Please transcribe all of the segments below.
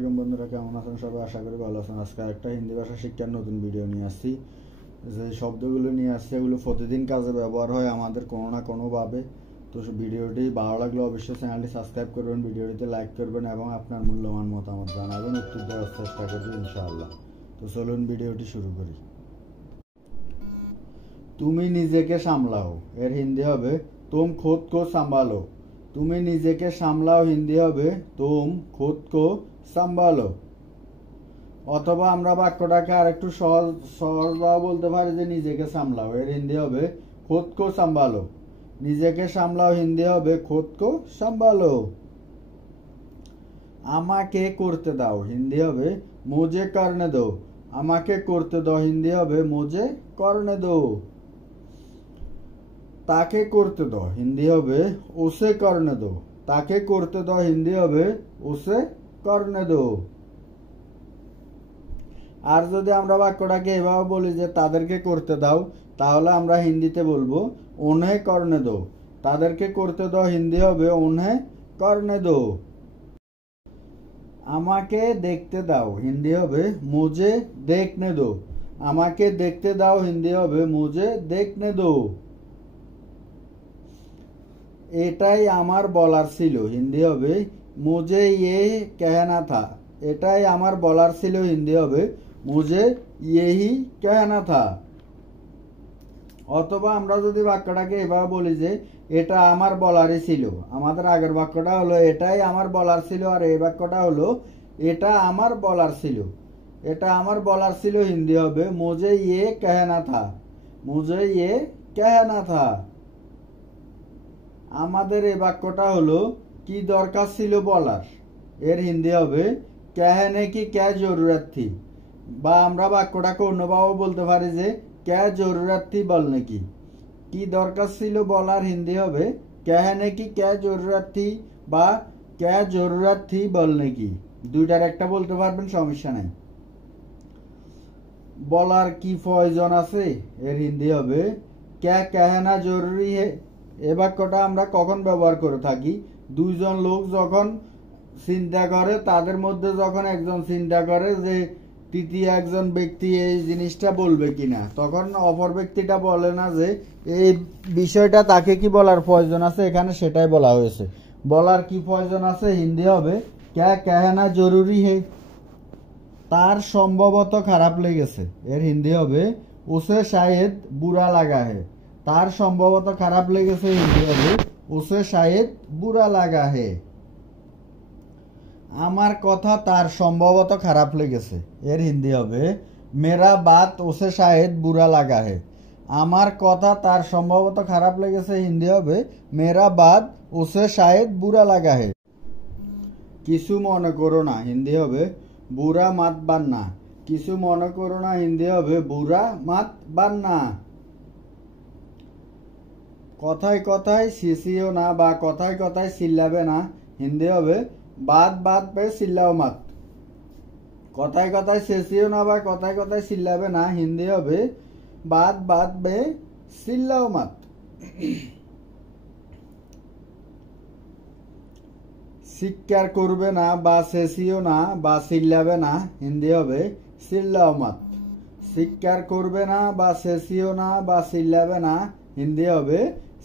আলাইকুম বন্ধুরা, কেমন আছেন সবাই? আশা করি ভালো আছেন। আজকে একটা হিন্দি ভাষা শিক্ষার নতুন ভিডিও নিয়ে আসছি। যে শব্দগুলো নিয়ে আসছি এগুলো প্রতিদিন কাজে ব্যবহার হয় আমাদের কোনো না কোনোভাবে। তো ভিডিওটি ভালো লাগলে অবশ্যই চ্যানেলটি সাবস্ক্রাইব করবেন, ভিডিওটিতে লাইক করবেন এবং আপনার মূল্যবান মতামত জানাবেন, উত্তর দেওয়ার চেষ্টা করবেন ইনশাআল্লাহ। তো চলুন ভিডিওটি শুরু করি। তুমি নিজেকে সামলাও, এর হিন্দি হবে তুম খুদ কো সামলাও। তুমি নিজেকে সামলাও হিন্দি হবে তুম খুদ কো সামলাও। অথবা আমরা বাক্যটাকে আরেকটু সহজভাবে বলতে পারি যে নিজেকে সামলাও, এর হিন্দি হবে খুদ কো সামলাও। নিজেকে সামলাও হিন্দি হবে খুদ কো সামলাও। আমাকে করতে দাও হিন্দি হবে মুঝে করনে দো। আমাকে করতে দাও হিন্দি হবে মুঝে করনে দো। তাকে করতে দাও হিন্দি হবে উসে করনে দো। তাকে করতে দাও হিন্দি হবে উসে করনে দো। আর যদি আমরা বাক্যটাকে এভাবে বলি যে তাদেরকে করতে দাও, তাহলে আমরা হিন্দিতে বলবো উन्हें করনে দো। তাদেরকে করতে দাও হিন্দি হবে উन्हें করনে দো। আমাকে দেখতে দাও হিন্দি হবে মুঝে দেখনে দো। আমাকে দেখতে দাও হিন্দি হবে মুঝে দেখনে দো। এটাই আমার বলার ছিল হিন্দি হবে মুঝে ইয়ে कहना था। এটাই আমার বলার ছিল হিন্দি হবে মুঝে ইয়েহি कहना था। অথবা আমরা যদি বাক্যটাকে এভাবে বলি যে এটা আমার বলারই ছিল, আমাদের আগের বাক্যটা হলো এটাই আমার বলার ছিল, আর এই বাক্যটা হলো এটা আমার বলার ছিল। এটা আমার বলার ছিল হিন্দি হবে মুঝে ইয়ে कहना था। মুঝে ইয়ে कहना था। আমাদের এই বাক্যটা হলো কি দরকার ছিল বলার, এর হিন্দি হবে कहने की क्या जरूरत थी। বা আমরা বাক্যটাকে অন্যভাবে বলতে পারি যে क्या जरूरत थी বলনে কি দরকার ছিল বলার হিন্দি হবে कहने की क्या जरूरत थी বা क्या जरूरत थी বলনে দুইটার একটা বলতে পারবেন, সমস্যা নাই। বলার কি প্রয়োজন আছে, এর হিন্দি হবে क्या कहना जरूरी है। এ বাক্যটা আমরা কখন ব্যবহার করে থাকি? দুইজন লোক যখন চিন্তা করে, তাদের মধ্যে যখন একজন চিন্তা করে যে তৃতীয় একজন ব্যক্তি এই জিনিসটা বলবে কিনা, তখন অপর ব্যক্তিটা বলে না যে এই বিষয়টা তাকে কি বলার প্রয়োজন আছে, এখানে সেটাই বলা হয়েছে। বলার কি প্রয়োজন আছে হিন্দি হবে क्या कहना जरूरी है। তার সম্ভবত খারাপ লেগেছে, এর হিন্দি হবে উসে শায়দ বুরা লাগা হে। তার সম্ভবত খারাপ লেগেছে হিন্দি হবে উসে শায়দ বুরা লাগা হে। আমার কথা তার সম্ভবত খারাপ লেগেছে, এর হিন্দি হবে মেরা বাত উসে শায়দ বুরা লাগা হে। আমার কথা তার সম্ভবত খারাপ লেগেছে হিন্দি হবে মেরা বাত উসে শায়দ বুরা লাগা হে। কিছু মনে করো না হিন্দি হবে বুরা মাত বান্না। কিছু মনে করো না হিন্দি হবে বুরা মাত বান্না। কথায় কথায় শিশিও না বা কথায় কথায় চিল্লাবে না হিন্দি হবে বাত বাত পে চিল্লাও মাত। কথায় কথায় শেষিও না বা কথায় কথায় চিল্লাবে না হিন্দি হবে বাত বাত পে চিল্লাও মাত। চিৎকার করবে না বা শেষিও না বা চিল্লাবে না হিন্দি হবে চিল্লাও মাত। চিৎকার করবে না বা শেষিও না বা চিল্লাবে না হিন্দি হবে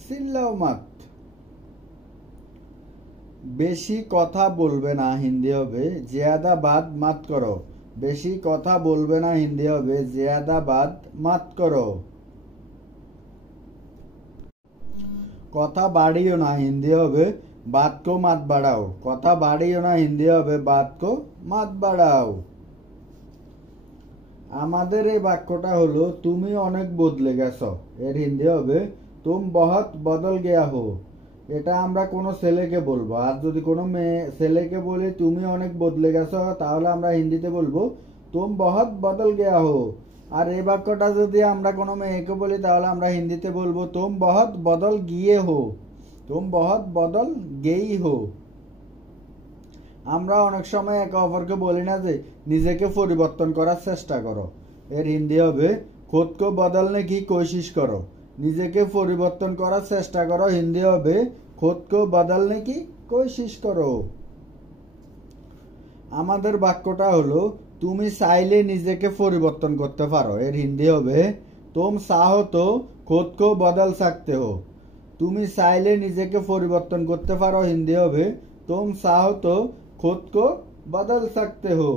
চিল্লাও মাত। বেশি কথা বলবে না হিন্দি হবে জিয়াদা বাত মাত করো। বেশি কথা বলবে না হিন্দি হবে জিয়াদা বাত মাত করো। কথা বাড়িও না হিন্দি হবে বাত কো মাত বাড়াও। কথা বাড়িও না হিন্দি হবে বাত কো মাত বাড়াও। আমাদের এই বাক্যটা হলো তুমি অনেক বদলে গেছো, এর হিন্দি হবে তুম বহুত বদল গেয়া হো। এটা আমরা কোনো ছেলেকে বলবো, আর যদি কোনো মেয়ে ছেলেকে বলি তুমি অনেক বদলে গেছো, তাহলে আমরা হিন্দিতে বলবো তুম বহুত বদল গেয়া হো। আর এই বাক্যটা যদি আমরা কোনো মেয়েকে বলি তাহলে আমরা হিন্দিতে বলবো তুম বহুত বদল গিয়ে হো। তুম বহুত বদল গেই হো। আমরা অনেক সময় একে অপরকে বলি না যে নিজেকে পরিবর্তন করার চেষ্টা করো, এর হিন্দি হবে খুদ কো বদলনে কি কোশিশ করো। নিজেকে পরিবর্তন করার চেষ্টা করো হিন্দি হবে খুদ কো বদলনে কি কোশিশ করো। আমাদের বাক্যটা হলো তুমি চাইলে নিজেকে পরিবর্তন করতে পারো, এর হিন্দি হবে तुम चाहो तो खुद को बदल सकते हो। তুমি চাইলে নিজেকে পরিবর্তন করতে পারো, হিন্দি হবে तुम चाहो तो खुद को बदल सकते हो।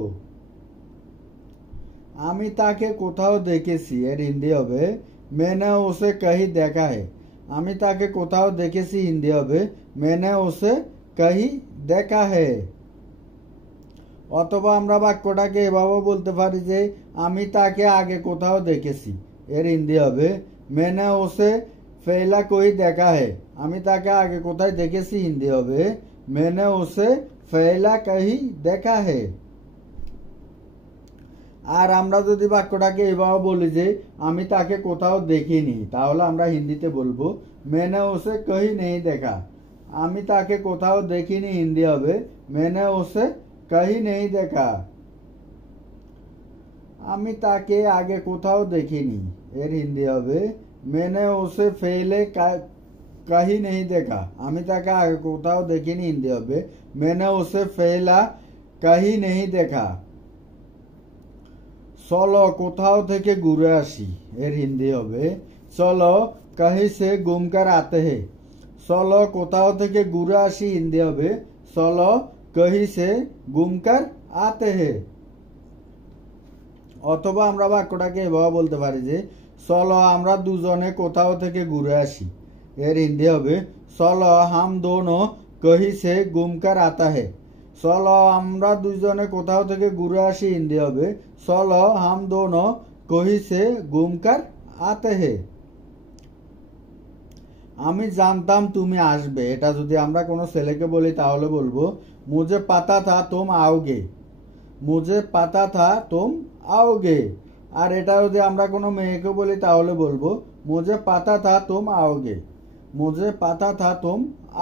আমি তাকে কোথাও দেখেছি, এর হিন্দি হবে मैंने उसे कहीं देखा है। আমি তাকে কোথাও দেখেছি, হিন্দি হবে मैंने उसे कहीं देखा है। অথবা আমরা বাক্যটাকে এভাবে বলতে পারি যে আমি তাকে আগে কোথাও দেখেছি, এর হিন্দি হবে मैंने उसे पहला कोई देखा है। আমি তাকে আগে কোথায় দেখেছি, হিন্দি হবে मैंने उसे पहला कहीं देखा है। আর আমরা যদি বাক্যটাকে এভাবে বলি যে আমি তাকে কোথাও দেখিনি, তাহলে আমরা হিন্দিতে বলবো मैंने उसे कहीं नहीं देखा। আমি তাকে কোথাও দেখিনি, হিন্দি হবে मैंने उसे कहीं नहीं देखा। আমি তাকে আগে কোথাও দেখিনি, এর হিন্দি হবে मैंने उसे पहले कहीं नहीं देखा। আমি তাকে আগে কোথাও দেখিনি, হিন্দি হবে मैंने उसे पहला कहीं नहीं देखा। চলো কোথাও থেকে ঘুরে আসি, এর হিন্দি হবে চলো कहीं से घूमकर आते हैं। চলো কোথাও থেকে ঘুরে আসি, হিন্দি হবে চলো कहीं से घूमकर आते हैं। অথবা আমরা বাক্যটাকে এভাবে বলতে পারি যে চলো আমরা দুজনে কোথাও থেকে ঘুরে আসি, এর হিন্দি হবে চলো हम दोनों कहीं से घूमकर आता है। চলো আমরা দুজনে কোথাও থেকে ঘুরে আসি, হিন্দি হবে চলো हम दोनों कहीं से घूमकर आते हैं। আমি জানতাম তুমি আসবে, এটা যদি আমরা কোনো ছেলেকে বলি তাহলে বলবো मुझे पता था तुम आओगे। मुझे पता था तुम आओगे। আর এটা যদি আমরা কোনো মেয়েকে বলি তাহলে বলবো मुझे पता था तुम आओगे। मुझे पता था तुम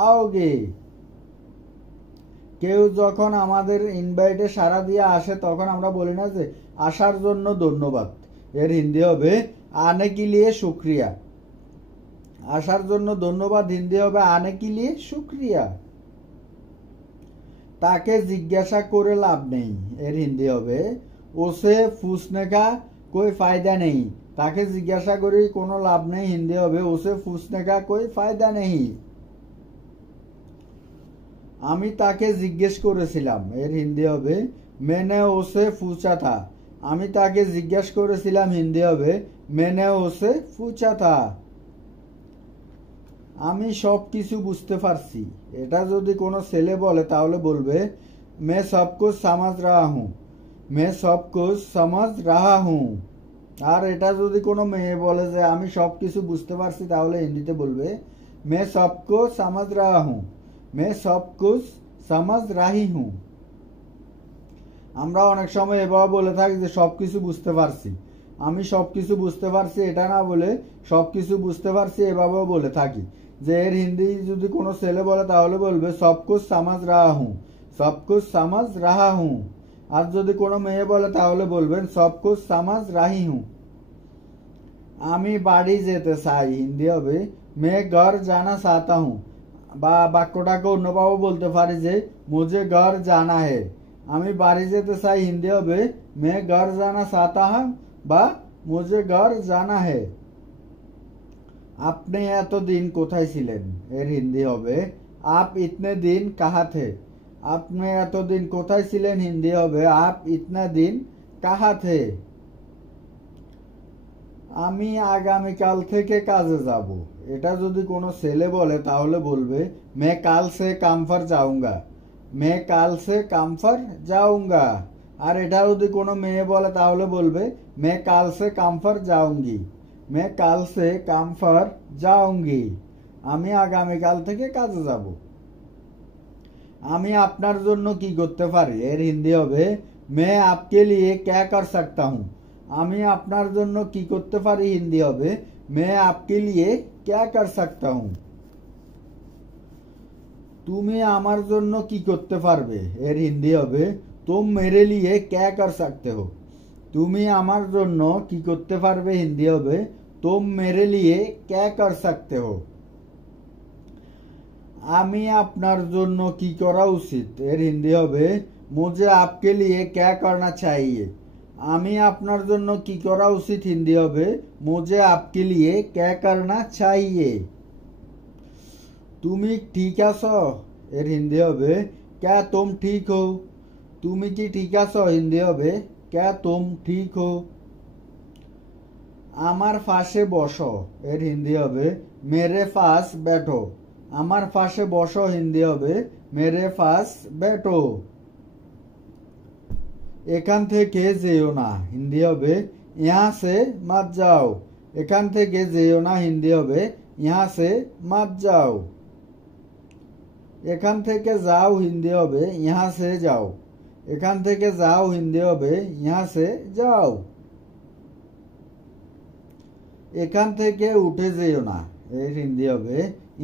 आओगे। কেউ যখন আমাদের ইনভাইটে সাড়া দিয়ে আসে তখন আমরা বলি না যে আসার জন্য ধন্যবাদ, এর হিন্দি হবে আনে কি লিয়ে শুক্রিয়া। আসার জন্য ধন্যবাদ, হিন্দি হবে আনে কি লিয়ে শুক্রিয়া। তাকে জিজ্ঞাসা করে লাভ নেই, এর হিন্দি হবে ওসে पूछने का कोई फायदा नहीं। তাকে জিজ্ঞাসা করে কোনো লাভ নেই, হিন্দি হবে ওসে पूछने का कोई फायदा नहीं। আমি তাকে জিজ্ঞেস করেছিলাম, এর হিন্দি হবে मैंने उसे पूछा था। আমি তাকে জিজ্ঞেস করেছিলাম, হিন্দি হবে मैंने उसे पूछा था। আমি সব কিছু বুঝতে পারছি, এটা যদি কোনো ছেলে বলে তাহলে বলবে मैं सब कुछ समझ रहा हूँ। मैं सब कुछ समझ रहा हूँ। আর এটা যদি কোনো মেয়ে বলে যে আমি সব কিছু বুঝতে পারছি তাহলে হিন্দিতে বলবে मैं सब कुछ समझ रहा हूँ। मैं सब कुछ समझ रही हूँ। আমরা অনেক সময় এভাবে বলে থাকি যে সবকিছু বুঝতে পারছি। আমি সবকিছু বুঝতে পারছি এটা না বলে সবকিছু বুঝতে পারছি এভাবেও বলে থাকি। যে এর হিন্দি যদি কোনো ছেলে বলে তাহলে বলবে सब कुछ समझ रहा हूँ। सब कुछ समझ रहा हूँ। আর যদি কোনো মেয়ে বলে তাহলে বলবেন सब कुछ समझ रही हूँ। আমি বাড়ি যেতে চাই, হিন্দি হবে मैं घर जाना चाहता हूँ। বা বাক্যটাকে অন্যভাবে বলতে পারি যে मुझे घर जाना है। আমি বাড়ি যেতে চাই, হিন্দি হবে मैं घर जाना चाहता हूँ বা मुझे घर जाना है। আপনি এতদিন কোথায় ছিলেন, এর হিন্দি হবে आप इतने दिन कहाँ थे। আপনি এতদিন কোথায় ছিলেন, হিন্দি হবে आप इतने दिन कहाँ थे। আমি আগামীকাল থেকে কাজে যাব, এটা যদি কোনো ছেলে বলে তাহলে বলবে मैं कल से काम पर जाऊंगा। मैं कल से काम पर जाऊंगा। আর এটা যদি কোনো মেয়ে বলে তাহলে বলবে मैं कल से काम पर जाऊंगी। मैं कल से काम पर जाऊंगी। আমি আগামীকাল থেকে কাজে যাব। আমি আপনার জন্য কি করতে পারি, এর হিন্দি হবে मैं आपके लिए क्या कर सकता हूँ। আমি আপনার জন্য কি করতে পারি, হিন্দি হবে मैं आपके लिए क्या कर सकता हूँ। তুমি আমার জন্য কি করতে পারবে, এর হিন্দি হবে तुम मेरे लिए क्या कर सकते हो। তুমি আমার জন্য কি করতে পারবে, হিন্দি হবে तुम मेरे लिए क्या कर सकते हो। আমি আপনার জন্য কি করা উচিত, এর হিন্দি হবে मुझे आपके लिए क्या करना चाहिए আমি আপনার জন্য কি করা উচিত হিন্দি হবে मुझे आपके लिए क्या करना चाहिए তুমি ঠিক আছো এর হিন্দি হবে क्या तुम ठीक हो তুমি কি ঠিক আছো হিন্দি হবে क्या तुम ठीक हो আমার পাশে বসো এর হিন্দি হবে मेरे पास बैठो আমার পাশে বসো হিন্দি হবে मेरे पास बैठो এখান থেকে যেও না হিন্দি হবে यहाँ से मत जाओ এখান থেকে যেও না হিন্দি হবে यहाँ से मत जाओ এখান থেকে যাও হিন্দি হবে यहाँ से जाओ এখান থেকে যাও হিন্দি হবে यहाँ से जाओ এখান থেকে উঠে যেও না এর হিন্দি হবে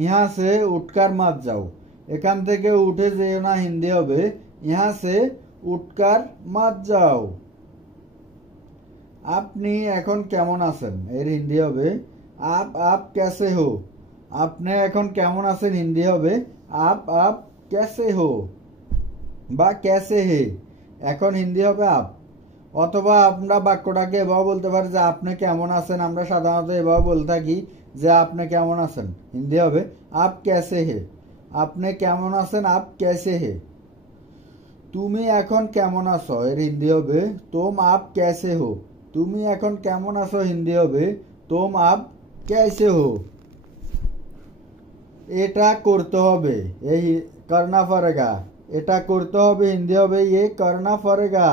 यहाँ से उठकर मत जाओ এখান থেকে উঠে যেও না হিন্দি হবে यहाँ से উঠকার মত যাও আপনি এখন কেমন আছেন এর হিন্দি হবে आप कैसे हो আপনি এখন কেমন আছেন হিন্দি হবে आप कैसे हो বা कैसे है এখন হিন্দি হবে आप অথবা আমরা বাক্যটাকে এভাবে বলতে পারি যে আপনি কেমন আছেন আমরা সাধারণত এভাবে বলে থাকি যে আপনি কেমন আছেন হিন্দি হবে आप कैसे है আপনি কেমন আছেন आप कैसे है তুমি এখন কেমন আছো এর হিন্দি হবে तुम आप कैसे हो তুমি এখন কেমন আছো হিন্দি হবে तुम आप कैसे हो এটা করতে হবে এই करना पड़ेगा এটা করতে হবে হিন্দি হবে ये करना पड़ेगा